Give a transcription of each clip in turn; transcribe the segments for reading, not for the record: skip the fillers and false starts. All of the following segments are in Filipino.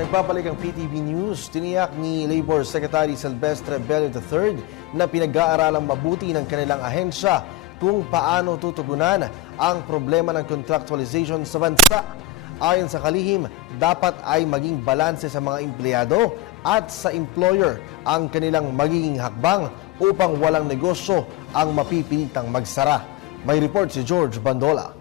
Nagpapalik ang PTV News, tiniyak ni Labor Secretary Silvestre Bello III na pinag-aaralang mabuti ng kanilang ahensya kung paano tutugunan ang problema ng contractualization sa bansa. Ayon sa kalihim, dapat ay maging balanse sa mga empleyado at sa employer ang kanilang magiging hakbang upang walang negosyo ang mapipilitang magsara. May report si George Bandola.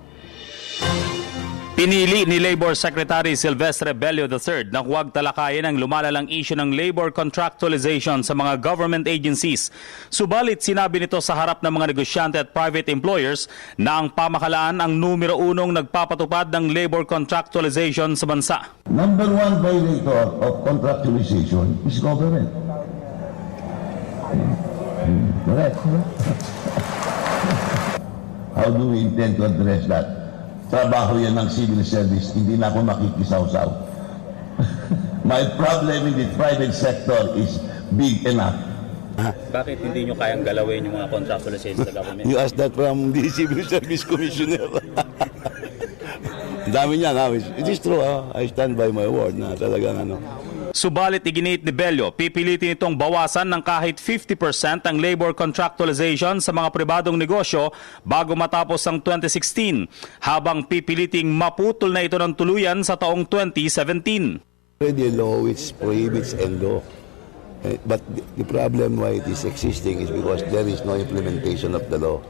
Pinili ni Labor Secretary Silvestre Bello III na huwag talakayin ang lumalalang issue ng labor contractualization sa mga government agencies. Subalit sinabi nito sa harap ng mga negosyante at private employers na ang pamahalaan ang numero unong nagpapatupad ng labor contractualization sa bansa. Number one violator of contractualization is government. Correct. How do we intend to address that? Trabaho yan ng civil service, hindi na ako makikisaw-saw. My problem in the private sector is big enough. Bakit hindi nyo kayang galawin yung mga contractualization sa government? You asked that from the Civil Service Commissioner. Dami niya na. It is true, I stand by my word na talagang ano. Subalit iginit ni Bello, pipilitin itong bawasan ng kahit 50% ang labor contractualization sa mga pribadong negosyo bago matapos ang 2016, habang pipiliting maputol na ito ng tuluyan sa taong 2017. Already a law which prohibits ENDO. But the problem why it is existing is because there is no implementation of the law.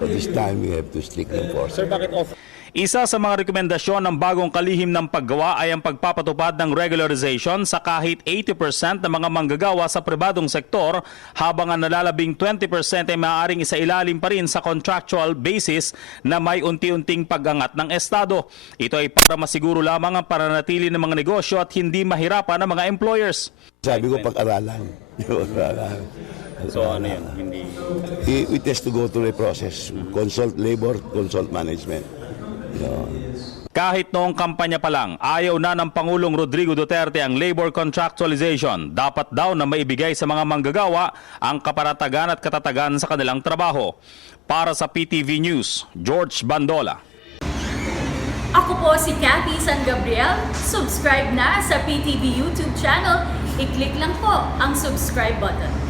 So this time we have to strictly enforce. Sir, bakit off? Isa sa mga rekomendasyon ng bagong kalihim ng paggawa ay ang pagpapatupad ng regularization sa kahit 80% ng mga manggagawa sa pribadong sektor, habang ang nalalabing 20% ay maaaring isailalim pa rin sa contractual basis na may unti-unting pag-angat ng Estado. Ito ay para masiguro lamang ang pananatili ng mga negosyo at hindi mahirapan ng mga employers. Sabi ko pag-aralan. So ano yun? Hindi... It has to go through a process. Consult labor, consult management. Kahit noong kampanya pa lang, ayaw na ng Pangulong Rodrigo Duterte ang labor contractualization. Dapat daw na maibigay sa mga manggagawa ang kaparatagan at katatagan sa kanilang trabaho. Para sa PTV News, George Bandola. Ako po si Cathy San Gabriel. Subscribe na sa PTV YouTube channel. I-click lang po ang subscribe button.